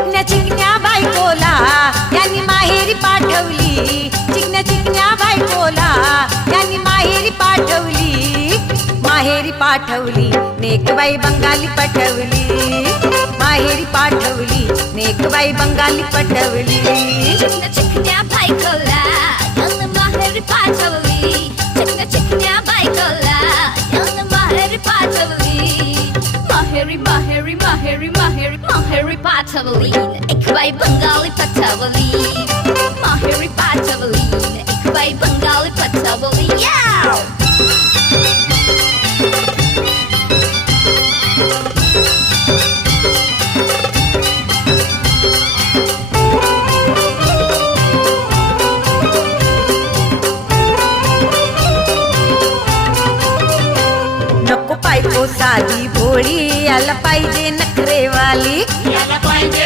चिकन्या चिकन्या बायकोला यांनी माहेरी पाठवली, चिकन्या चिकन्या बायकोला यांनी माहेरी पाठवली, माहेरी पाठवली नेकबाई बंगाली पटवली, माहेरी पाठवली नेकबाई बंगाली पटवली. चिकन्या चिकन्या बायकोला यांनी माहेरी पाठवली, चिकन्या चिकन्या बायकोला यांनी माहेरी पाठवली, माहेरी माहेरी माहेरी माहेरी माहेरी पाठवली नेकबाई बंगाली पटवली, माहेरी पाठवली नेकबाई बंगाली पटवली. नको बायको साधी भोळी, याला पाहिजे नखरेवाली, याला